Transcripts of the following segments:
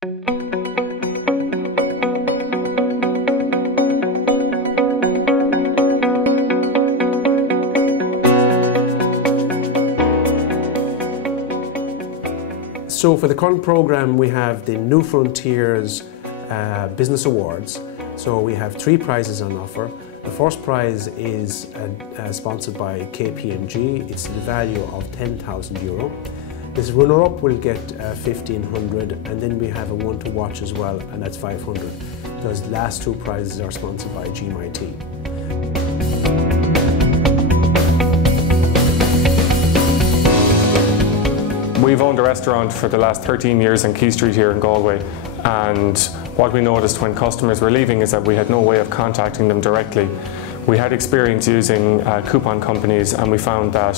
So for the current program, we have the New Frontiers Business Awards. So we have 3 prizes on offer. The first prize is sponsored by KPMG. It's the value of €10,000. This runner-up will get 1,500, and then we have a one to watch as well, and that's 500. Those last 2 prizes are sponsored by GMIT. We've owned a restaurant for the last 13 years on Quay Street here in Galway, and what we noticed when customers were leaving is that we had no way of contacting them directly. We had experience using coupon companies, and we found that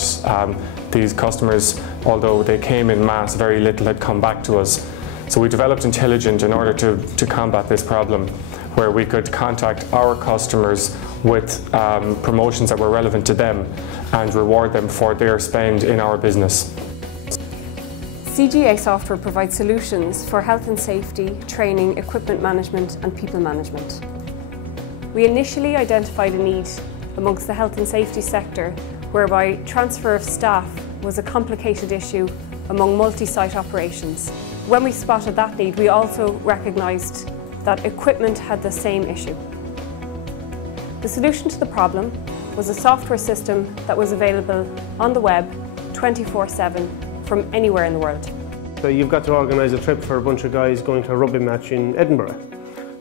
these customers, although they came in mass, very little had come back to us. So we developed Intilligent in order to combat this problem, where we could contact our customers with promotions that were relevant to them and reward them for their spend in our business. CGA software provides solutions for health and safety, training, equipment management and people management. We initially identified a need amongst the health and safety sector whereby transfer of staff was a complicated issue among multi-site operations. When we spotted that need, we also recognised that equipment had the same issue. The solution to the problem was a software system that was available on the web 24/7 from anywhere in the world. So you've got to organise a trip for a bunch of guys going to a rugby match in Edinburgh.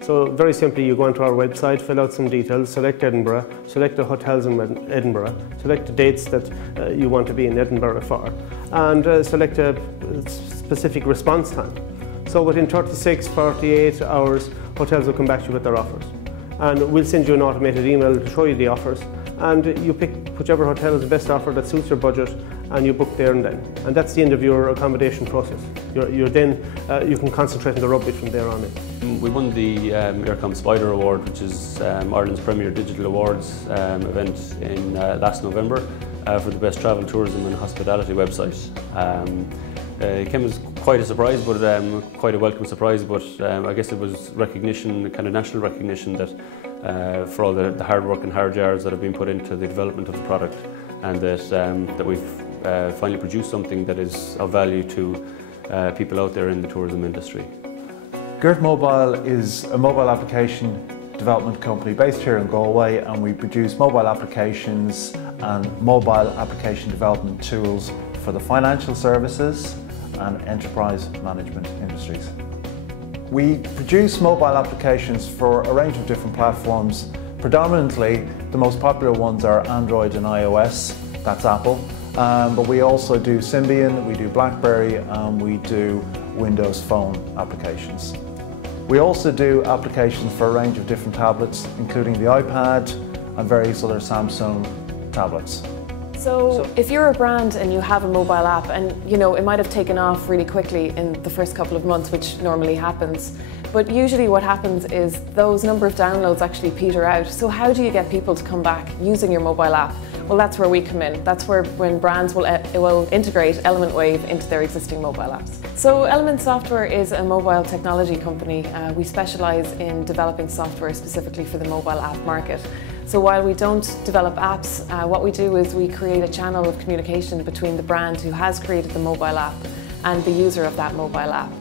So very simply, you go onto our website, fill out some details, select Edinburgh, select the hotels in Edinburgh, select the dates that you want to be in Edinburgh for, and select a specific response time. So within 36, 48 hours, hotels will come back to you with their offers. And we'll send you an automated email to show you the offers, and you pick whichever hotel is the best offer that suits your budget, and you book there and then. And that's the end of your accommodation process. You can concentrate on the rugby from there on in. We won the Aircom Spider Award, which is Ireland's premier digital awards event in last November for the best travel, tourism and hospitality website. It came as quite a surprise, but quite a welcome surprise, but I guess it was recognition, kind of national recognition that for all the hard work and hard yards that have been put into the development of the product, and that we've finally produced something that is of value to people out there in the tourism industry. Girt Mobile is a mobile application development company based here in Galway, and we produce mobile applications and mobile application development tools for the financial services and enterprise management industries. We produce mobile applications for a range of different platforms. Predominantly, the most popular ones are Android and iOS, that's Apple. But we also do Symbian, we do BlackBerry, and we do Windows Phone applications. We also do applications for a range of different tablets, including the iPad and various other Samsung tablets. So if you're a brand and you have a mobile app, and it might have taken off really quickly in the first couple of months, which normally happens, but usually what happens is those number of downloads actually peter out. So how do you get people to come back using your mobile app? Well, that's where we come in. That's when brands will integrate Element Wave into their existing mobile apps. So Element Software is a mobile technology company. We specialise in developing software specifically for the mobile app market. So while we don't develop apps, what we do is we create a channel of communication between the brand who has created the mobile app and the user of that mobile app.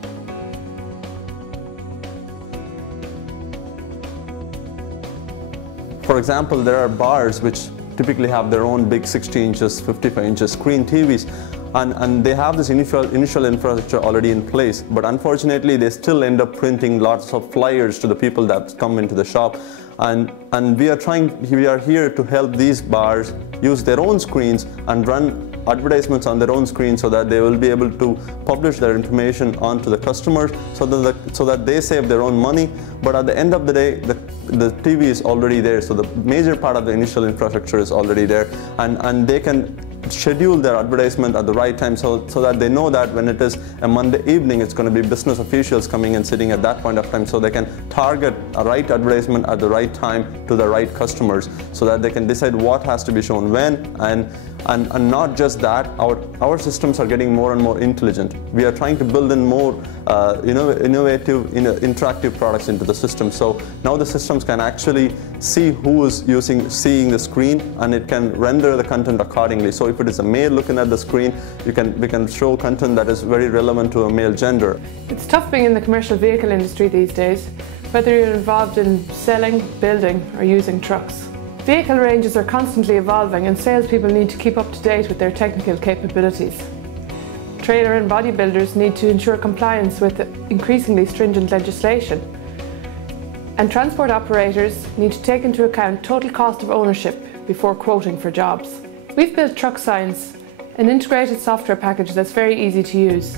For example, there are bars which typically have their own big 60 inches, 55 inches screen TVs, and they have this initial infrastructure already in place, but unfortunately they still end up printing lots of flyers to the people that come into the shop, and we are here to help these bars use their own screens and run advertisements on their own screen so that they will be able to publish their information onto the customers so that they save their own money. But at the end of the day, the TV is already there, so the major part of the initial infrastructure is already there, and they can schedule their advertisement at the right time so that they know that when it is a Monday evening, it's going to be business officials coming and sitting at that point of time, so they can target a right advertisement at the right time to the right customers, so that they can decide what has to be shown when. And not just that, our systems are getting more and more intelligent. We are trying to build in more innovative, interactive products into the system. So now the systems can actually see who is seeing the screen, and it can render the content accordingly. So if it is a male looking at the screen, we can show content that is very relevant to a male gender. It's tough being in the commercial vehicle industry these days, whether you're involved in selling, building, or using trucks. Vehicle ranges are constantly evolving, and salespeople need to keep up to date with their technical capabilities. Trailer and bodybuilders need to ensure compliance with increasingly stringent legislation. And transport operators need to take into account total cost of ownership before quoting for jobs. We've built Truck Science, an integrated software package that's very easy to use.